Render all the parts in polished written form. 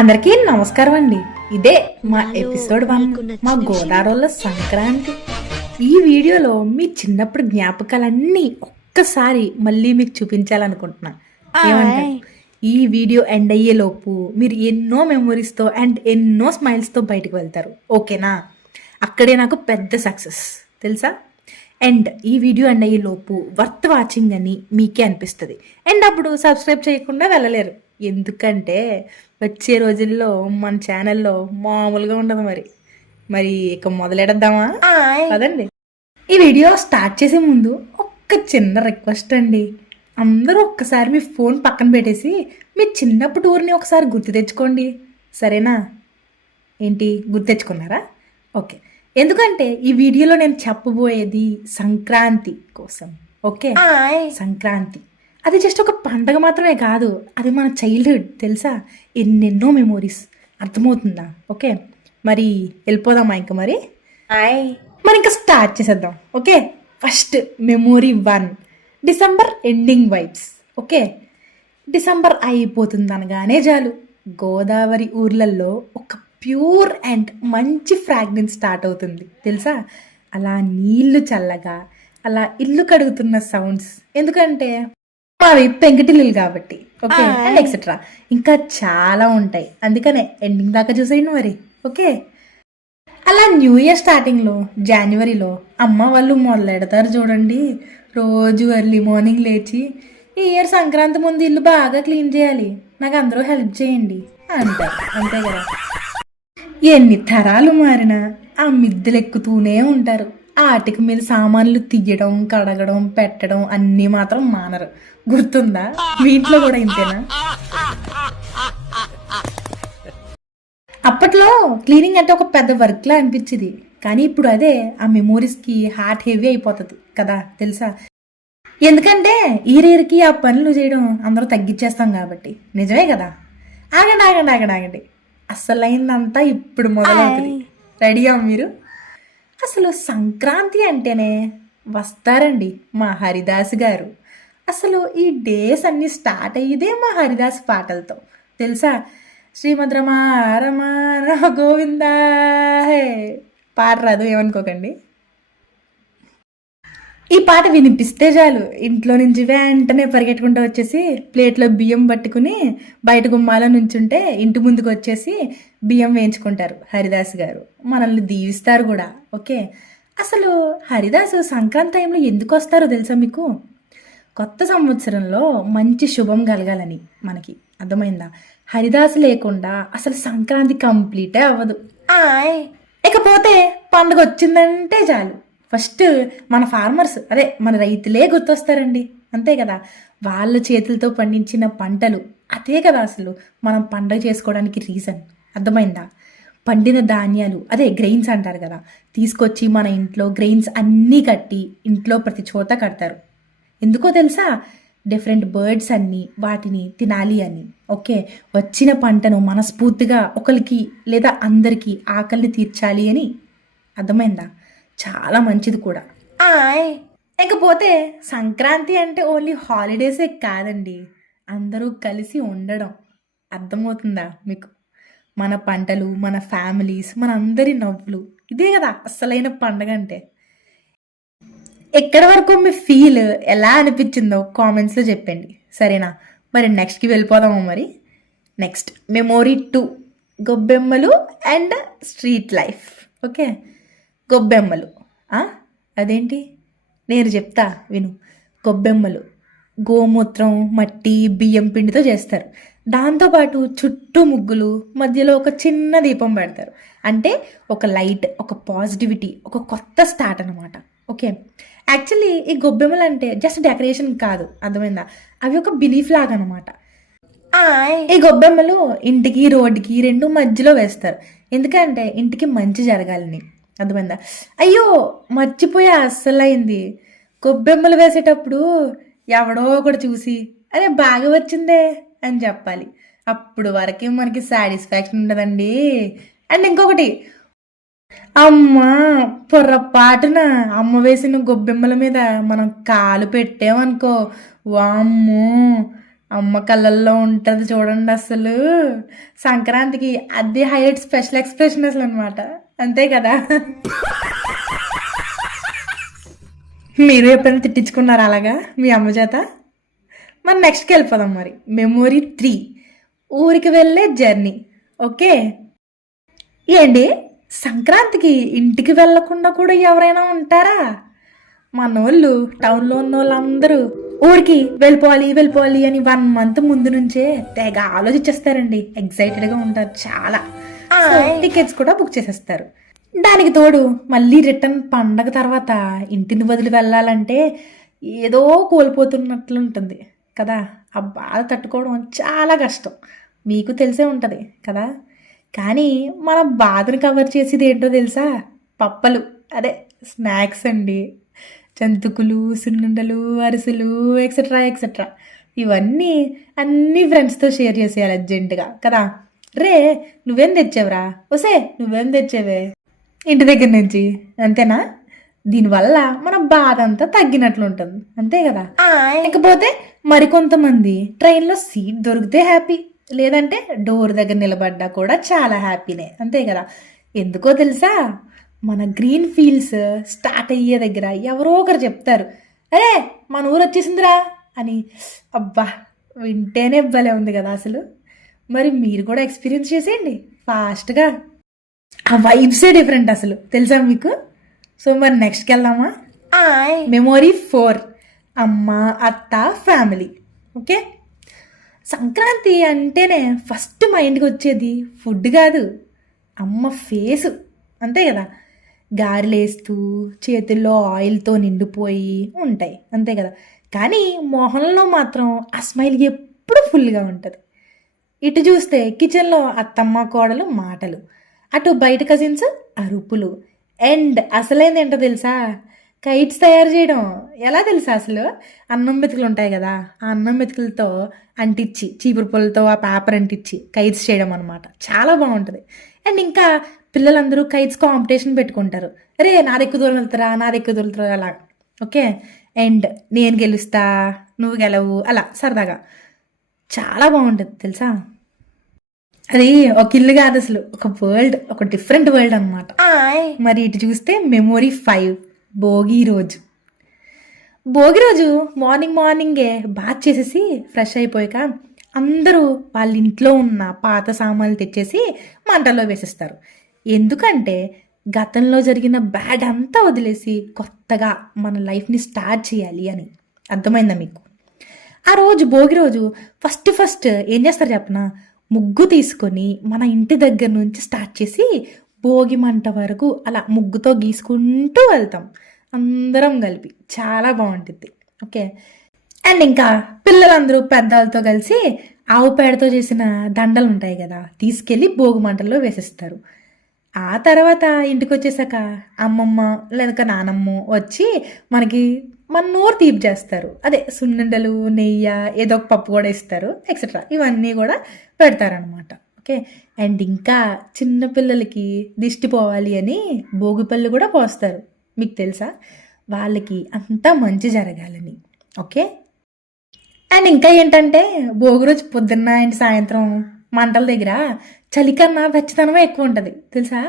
అందరికీ నమస్కారం అండి. ఇదే మా ఎపిసోడ్ 1, మా గోదావరిలో సంక్రాంతి. ఈ వీడియోలో మీ చిన్నప్పుడు జ్ఞాపకాలన్నీ ఒక్కసారి మళ్ళీ మీకు చూపించాలనుకుంటున్నా. ఏమంటారు? ఈ వీడియో ఎండ్ అయ్యే లోపు మీరు ఎన్నో మెమొరీస్తో అండ్ ఎన్నో స్మైల్స్తో బయటకు వెళ్తారు. ఓకేనా? అక్కడే నాకు పెద్ద సక్సెస్ తెలుసా. అండ్ ఈ వీడియో ఎండ్ అయ్యే లోపు వర్త్ వాచింగ్ అని మీకే అనిపిస్తుంది. అండ్ అప్పుడు సబ్స్క్రైబ్ చేయకుండా వెళ్ళలేరు. ఎందుకంటే వచ్చే రోజుల్లో మన ఛానల్లో మామూలుగా ఉండదు. మరి ఇక మొదలెడద్దామా? కదండి. ఈ వీడియో స్టార్ట్ చేసే ముందు ఒక్క చిన్న రిక్వెస్ట్ అండి. అందరూ ఒక్కసారి మీ ఫోన్ పక్కన పెట్టేసి మీ చిన్నప్పుడు టూర్ని ఒకసారి గుర్తు తెచ్చుకోండి. సరేనా? ఏంటి గుర్తు తెచ్చుకున్నారా? ఓకే. ఎందుకంటే ఈ వీడియోలో నేను చెప్పబోయేది సంక్రాంతి కోసం. ఓకే, సంక్రాంతి అది జస్ట్ ఒక పండగ మాత్రమే కాదు, అది మన చైల్డ్హుడ్ తెలుసా. ఎన్నెన్నో మెమోరీస్. అర్థమవుతుందా? ఓకే, మరి వెళ్ళిపోదామా ఇంకా? మరి ఇంకా స్టార్ట్ చేసేద్దాం. Okay, first memory 1, December ending vibes. Okay, December అయిపోతుంది అనగానే చాలు గోదావరి ఊర్లలో ఒక ప్యూర్ అండ్ మంచి ఫ్రాగ్రెన్స్ స్టార్ట్ అవుతుంది తెలుసా. అలా నీళ్లు చల్లగా, అలా ఇల్లు కడుగుతున్న సౌండ్స్. ఎందుకంటే అవి పెంకుటిల్లులు కాబట్టి. ఓకే, అండ్ ఎక్సెట్రా ఇంకా చాలా ఉంటాయి. అందుకనే ఎండింగ్ దాకా చూసేయండి మరి. ఓకే, అలా న్యూ ఇయర్ స్టార్టింగ్లో జనవరిలో అమ్మ వాళ్ళు మొదలెడతారు చూడండి. రోజు ఎర్లీ మార్నింగ్ లేచి ఈ ఇయర్ సంక్రాంతి ముందు ఇల్లు బాగా క్లీన్ చేయాలి, నాకు అందరూ హెల్ప్ చేయండి అంటారు. అంతే కదా. ఎన్ని తరాలు మారినా ఆ మిద్దెలు ఎక్కుతూనే ఉంటారు. ఆ ఆటిక మీద సామాన్లు తీయడం, కడగడం, పెట్టడం అన్నీ మాత్రం మానరు. గుర్తుందా? మీ ఇంట్లో కూడా ఇంతేనా? అప్పట్లో క్లీనింగ్ అంటే ఒక పెద్ద వర్క్లా అనిపించింది, కానీ ఇప్పుడు అదే ఆ మెమోరీస్కి హార్ట్ హెవీ అయిపోతుంది కదా తెలుసా. ఎందుకంటే ఈరేరికి ఆ పనులు చేయడం అందరూ తగ్గించేస్తాం కాబట్టి. నిజమే కదా. ఆగండి ఆగండి ఆగండి ఆగండి, అసలైందంతా ఇప్పుడు మొదలవుతుంది. రెడీయా మీరు? అసలు సంక్రాంతి అంటేనే వస్తారండి మా హరిదాస్ గారు. అసలు ఈ డేస్ అన్నీ స్టార్ట్ అయ్యేదే మా హరిదాస్ పాటలతో తెలుసా. శ్రీమద్ రమా రమా గోవిందా హే. పాట రాదు ఏమనుకోకండి. ఈ పాట వినిపిస్తే చాలు ఇంట్లో నుంచి వెంటనే పరిగెట్టుకుంటూ వచ్చేసి ప్లేట్లో బియ్యం పట్టుకుని బయట గుమ్మాల నుంచుంటే ఇంటి ముందుకు వచ్చేసి బియ్యం వేయించుకుంటారు హరిదాస్ గారు. మనల్ని దీవిస్తారు కూడా. ఓకే, అసలు హరిదాసు సంక్రాంతి టైంలో ఎందుకు వస్తారో తెలుసా మీకు? కొత్త సంవత్సరంలో మంచి శుభం కలగాలని మనకి. అర్థమైందా? హరిదాసు లేకుండా అసలు సంక్రాంతి కంప్లీటే అవ్వదు. ఇకపోతే పండుగ వచ్చిందంటే చాలు ఫస్ట్ మన ఫార్మర్స్, అదే మన రైతులే గుర్తొస్తారండి. అంతే కదా. వాళ్ళ చేతులతో పండించిన పంటలు, అదే కదా అసలు మనం పండుగ చేసుకోవడానికి రీజన్. అర్థమైందా? పండిన ధాన్యాలు, అదే గ్రెయిన్స్ అంటారు కదా, తీసుకొచ్చి మన ఇంట్లో గ్రెయిన్స్ అన్నీ కట్టి ఇంట్లో ప్రతి చోట కడతారు. ఎందుకో తెలుసా? డిఫరెంట్ బర్డ్స్ అన్నీ వాటిని తినాలి అని. ఓకే, వచ్చిన పంటను మనస్ఫూర్తిగా ఒకరికి లేదా అందరికీ ఆకలిని తీర్చాలి అని. అర్థమైందా? చాలా మంచిది కూడా. ఇకపోతే సంక్రాంతి అంటే ఓన్లీ హాలిడేసే కాదండి, అందరూ కలిసి ఉండడం. అర్థమవుతుందా మీకు? మన పంటలు, మన ఫ్యామిలీస్, మన అందరి నవ్వులు, ఇదే కదా అసలైన పండగ అంటే. ఎక్కడి వరకు మీ ఫీల్ ఎలా అనిపించిందో కామెంట్స్లో చెప్పండి. సరేనా? మరి నెక్స్ట్కి వెళ్ళిపోదాము. మరి నెక్స్ట్ మెమోరీ 2, గొబ్బెమ్మలు అండ్ స్ట్రీట్ లైఫ్. ఓకే, గొబ్బెమ్మలు అదేంటి నేను చెప్తా విను. గొబ్బెమ్మలు గోమూత్రం, మట్టి, బియ్యం పిండితో చేస్తారు. దాంతోపాటు చుట్టూ ముగ్గులు, మధ్యలో ఒక చిన్న దీపం పెడతారు. అంటే ఒక లైట్, ఒక పాజిటివిటీ, ఒక కొత్త స్టార్ట్ అనమాట. ఓకే, యాక్చువల్లీ ఈ గొబ్బెమ్మలు అంటే జస్ట్ డెకరేషన్ కాదు. అర్థమైందా? అవి ఒక బిలీఫ్ లాగా అనమాట. ఈ గొబ్బెమ్మలు ఇంటికి రోడ్డుకి రెండు మధ్యలో వేస్తారు. ఎందుకంటే ఇంటికి మంచి జరగాలని. అర్థమైందా? అయ్యో మర్చిపోయా, అస్సలైంది. గొబ్బెమ్మలు వేసేటప్పుడు ఎవడో ఒకటి చూసి అరే బాగా వచ్చిందే అని చెప్పాలి. అప్పుడు వరకే మనకి సాటిస్ఫాక్షన్ ఉండదండి. అండ్ ఇంకొకటి, అమ్మ పొర్రపాటున అమ్మ వేసిన గొబ్బెమ్మల మీద మనం కాలు పెట్టామనుకో, వామ్మో అమ్మ కళ్ళల్లో ఉంటుంది చూడండి అసలు. సంక్రాంతికి అది హైలైట్ స్పెషల్ ఎక్స్ప్రెషన్ అసలు అనమాట. అంతే కదా. మీరు ఎప్పుడైనా తిట్టించుకున్నారా అలాగా మీ అమ్మ చేత? మరి నెక్స్ట్కి వెళ్ళిపోదాం. మరి మెమొరీ 3, ఊరికి వెళ్ళే జర్నీ. ఓకే ఏంటి, సంక్రాంతికి ఇంటికి వెళ్ళకుండా కూడా ఎవరైనా ఉంటారా? మనోళ్ళు టౌన్లో ఉన్న వాళ్ళందరూ ఊరికి వెళ్ళిపోవాలి అని 1 month ముందు నుంచే తెగ ఆలోచించేస్తారండి. ఎక్సైటెడ్గా ఉంటారు చాలా. టికెట్స్ కూడా బుక్ చేసేస్తారు. దానికి తోడు మళ్ళీ రిటర్న్ పండగ తర్వాత ఇంటిని వదిలి వెళ్ళాలంటే ఏదో కోల్పోతున్నట్లుంటుంది కదా. ఆ బాధ తట్టుకోవడం చాలా కష్టం, మీకు తెలిసే ఉంటుంది కదా. కానీ మన బాధను కవర్ చేసేది ఏంటో తెలుసా? పప్పలు, అదే స్నాక్స్ అండి. జంతుకులు, సున్నుండలు, అరిసెలు, ఎక్సెట్రా ఎక్సెట్రా. ఇవన్నీ అన్నీ ఫ్రెండ్స్తో షేర్ చేసేయాలి అర్జెంటుగా కదా. రే నువ్వేం తెచ్చావురా, ఒసే నువ్వేం తెచ్చావే, ఇంటి దగ్గర నుంచి. అంతేనా? దీనివల్ల మన బాధ అంతా తగ్గినట్లు ఉంటుంది, అంతే కదా. ఇకపోతే మరికొంతమంది ట్రైన్లో సీట్ దొరికితే హ్యాపీ, లేదంటే డోర్ దగ్గర నిలబడ్డా కూడా చాలా హ్యాపీనే, అంతే కదా. ఎందుకో తెలుసా? మన గ్రీన్ ఫీల్డ్స్ స్టార్ట్ అయ్యే దగ్గర ఎవరో ఒకరు చెప్తారు, అరే మన ఊరు వచ్చేసిందిరా అని. అబ్బా వింటేనే భలే ఉంది కదా అసలు. మరి మీరు కూడా ఎక్స్పీరియన్స్ చేసేయండి ఫాస్ట్గా. ఆ వైబ్సే డిఫరెంట్ అసలు, తెలుసా మీకు? సో మరి నెక్స్ట్కి వెళ్దామా? మెమొరీ 4, అమ్మ, అత్త, ఫ్యామిలీ. ఓకే, సంక్రాంతి అంటేనే ఫస్ట్ మైండ్కి వచ్చేది ఫుడ్ కాదు, అమ్మ ఫేసు, అంతే కదా. గారెలేస్తూ చేతుల్లో ఆయిల్తో నిండిపోయి ఉంటాయి, అంతే కదా. కానీ మొహంలో మాత్రం ఆ స్మైల్ ఎప్పుడు ఫుల్గా ఉంటుంది. ఇటు చూస్తే కిచెన్లో అత్తమ్మ కోడలు మాటలు, అటు బయట కజిన్స్ అరుపులు, అండ్ అసలేంది ఏంటో తెలుసా? కైట్స్ తయారు చేయడం. ఎలా తెలుసా అసలు? అన్నం మెతుకులు ఉంటాయి కదా, ఆ అన్నం మెతుకులతో అంటించి చీపురు పుల్లతో ఆ పేపర్ అంటించి కైట్స్ చేయడం అనమాట. చాలా బాగుంటుంది. అండ్ ఇంకా పిల్లలందరూ కైట్స్ కాంపిటీషన్ పెట్టుకుంటారు. అరే నాది ఎక్కువ దూరం వెళ్తారా, నాది ఎక్కువ దూరం వెళ్తారా, అలా. ఓకే, అండ్ నేను గెలుస్తా నువ్వు గెలవు, అలా సరదాగా చాలా బాగుంటుంది తెలుసా. అది ఒక ఇల్లు కాదు అసలు, ఒక వరల్డ్, ఒక డిఫరెంట్ వరల్డ్ అనమాట. మరి ఇటు చూస్తే మెమొరీ 5, భోగి రోజు. భోగి రోజు మార్నింగే బాత్ చేసేసి ఫ్రెష్ అయిపోయాక అందరూ వాళ్ళ ఇంట్లో ఉన్న పాత సామాన్లు తెచ్చేసి మంటల్లో వేసేస్తారు. ఎందుకంటే గతంలో జరిగిన బ్యాడ్ అంతా వదిలేసి కొత్తగా మన లైఫ్ని స్టార్ట్ చేయాలి అని. అర్థమైందా మీకు? ఆ రోజు భోగి రోజు ఫస్ట్ ఏం చేస్తారు చెప్పనా? ముగ్గు తీసుకొని మన ఇంటి దగ్గర నుంచి స్టార్ట్ చేసి భోగి మంట వరకు అలా ముగ్గుతో గీసుకుంటూ వెళ్తాం అందరం కలిపి. చాలా బాగుంటుంది. ఓకే, అండ్ ఇంకా పిల్లలందరూ పెద్దలతో కలిసి ఆవు పేడతో చేసిన దండలు ఉంటాయి కదా, తీసుకెళ్ళి భోగి మంటల్లో వేసేస్తారు. ఆ తర్వాత ఇంటికి వచ్చేసాక అమ్మమ్మ లేక నానమ్మ వచ్చి మనకి మన నోరు తీపి చేస్తారు. అదే సున్నుండలు, నెయ్యి, ఏదో ఒక పప్పు కూడా ఇస్తారు, ఎక్సెట్రా. ఇవన్నీ కూడా పెడతారనమాట. ఓకే, అండ్ ఇంకా చిన్నపిల్లలకి దిష్టి పోవాలి అని భోగిపళ్ళు కూడా పోస్తారు. మీకు తెలుసా? వాళ్ళకి అంతా మంచి జరగాలని. ఓకే, అండ్ ఇంకా ఏంటంటే భోగి రోజు పొద్దున్న అండ్ సాయంత్రం మంటల దగ్గర చలికన్నా వెచ్చదనమే ఎక్కువ ఉంటుంది తెలుసా.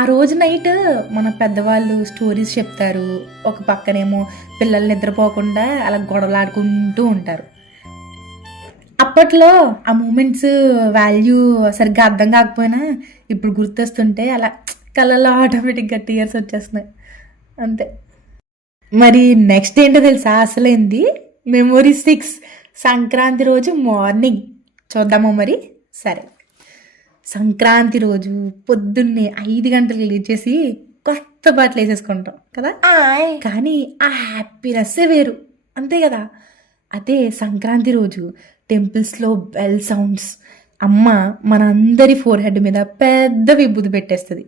ఆ రోజు నైట్ మన పెద్దవాళ్ళు స్టోరీస్ చెప్తారు, ఒక పక్కనేమో పిల్లలు నిద్రపోకుండా అలా గొడవలాడుకుంటూ ఉంటారు. అప్పట్లో ఆ మూమెంట్స్ వాల్యూ సరిగ్గా అర్థం కాకపోయినా ఇప్పుడు గుర్తొస్తుంటే అలా కళ్ళల్లో ఆటోమేటిక్గా టీయర్స్ వచ్చేస్తున్నాయి, అంతే. మరి నెక్స్ట్ ఏంటో తెలుసా అసలేంది? మెమొరీ 6, సంక్రాంతి రోజు మార్నింగ్. చూద్దామా మరి? సరే, సంక్రాంతి రోజు పొద్దున్నే 5 గంటలకు లేచేసి కొత్త బట్టలు వేసేసుకుంటాం కదా. కానీ ఆ హ్యాపీనెస్సే వేరు, అంతే కదా. అదే సంక్రాంతి రోజు టెంపుల్స్లో బెల్ సౌండ్స్, అమ్మ మన అందరి ఫోర్ హెడ్ మీద పెద్ద విభూతి పెట్టేస్తుంది.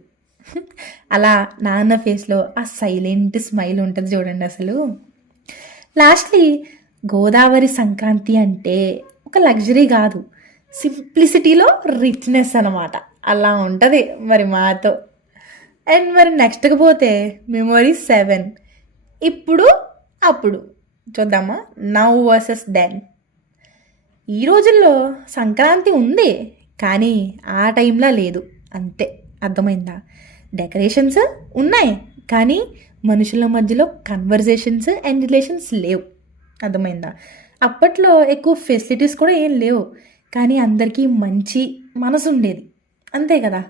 అలా నాన్న ఫేస్లో ఆ సైలెంట్ స్మైల్ ఉంటుంది చూడండి అసలు. లాస్ట్లీ గోదావరి సంక్రాంతి అంటే ఒక లగ్జరీ కాదు, సింప్లిసిటీలో రిచ్నెస్ అనమాట. అలా ఉంటుంది మరి మాతో. అండ్ మరి నెక్స్ట్కి పోతే మెమొరీ 7, ఇప్పుడు అప్పుడు. చూద్దామా? Now versus then. ఈ రోజుల్లో సంక్రాంతి ఉంది, కానీ ఆ టైంలో లేదు, అంతే. అర్థమైందా? డెకరేషన్స్ ఉన్నాయి, కానీ మనుషుల మధ్యలో కన్వర్జేషన్స్ అండ్ రిలేషన్స్ లేవు. అర్థమైందా? అప్పట్లో ఎక్కువ ఫెసిలిటీస్ కూడా ఏం లేవు, కానీ అందరికీ మంచి మనసు ఉండేది, అంతే కదా.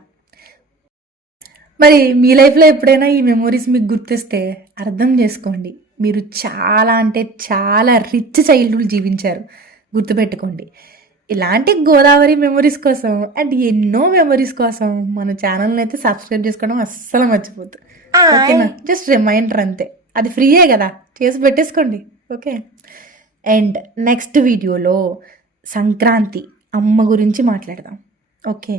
మరి మీ లైఫ్లో ఎప్పుడైనా ఈ మెమొరీస్ మీకు గుర్తిస్తే అర్థం చేసుకోండి, మీరు చాలా అంటే చాలా రిచ్ చైల్డ్హుడ్ జీవించారు. గుర్తుపెట్టుకోండి. ఇలాంటి గోదావరి మెమొరీస్ కోసం అండ్ ఎన్నో మెమొరీస్ కోసం మన ఛానల్ని అయితే సబ్స్క్రైబ్ చేసుకోవడం అస్సలు మర్చిపోద్దు. ఓకేనా? జస్ట్ రిమైండర్ అంతే, అది ఫ్రీయే కదా, చేసి పెట్టేసుకోండి. ఓకే. అండ్ నెక్స్ట్ వీడియోలో సంక్రాంతి అమ్మ గురించి మాట్లాడదాం. ఓకే,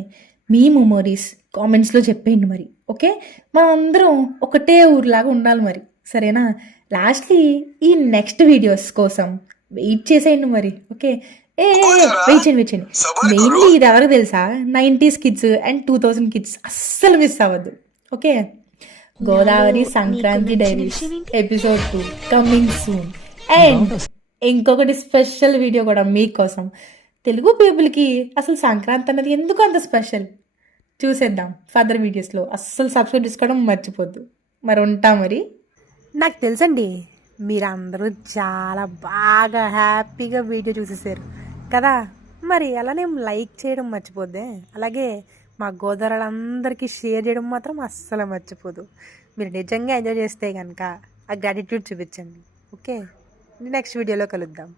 మీ మెమొరీస్ కామెంట్స్లో చెప్పేయండి మరి. ఓకే, మనం అందరం ఒకటే ఊరిలాగా ఉండాలి మరి, సరేనా? లాస్ట్లీ ఈ నెక్స్ట్ వీడియోస్ కోసం వెయిట్ చేసేయండి మరి. ఓకే, వెయిట్ చేయండి. మెయిన్లీ ఇది ఎవరికి తెలుసా? 90s కిడ్స్ అండ్ 2000 కిడ్స్ అస్సలు మిస్ అవ్వద్దు. Okay, Godavari Sankranti diaries episode 2 coming soon. And ఇంకొకటి స్పెషల్ వీడియో కూడా మీకోసం. తెలుగు పీపుల్కి అసలు సంక్రాంతి అన్నది ఎందుకు అంత స్పెషల్ చూసేద్దాం ఫర్దర్ వీడియోస్లో. అస్సలు సబ్స్క్రైబ్ చేసుకోవడం మర్చిపోద్దు. మరి ఉంటా మరి. నాకు తెలుసండి, మీరందరూ చాలా బాగా హ్యాపీగా వీడియో చూసేసారు కదా, మరి అలానే లైక్ చేయడం మర్చిపోద్దే. అలాగే మా గోదావరులందరికీ షేర్ చేయడం మాత్రం అస్సలు మర్చిపోదు. మీరు నిజంగా ఎంజాయ్ చేస్తే కనుక ఆ గ్రాటిట్యూడ్ చూపించండి. ఓకే, నెక్స్ట్ వీడియోలో కలుద్దాం.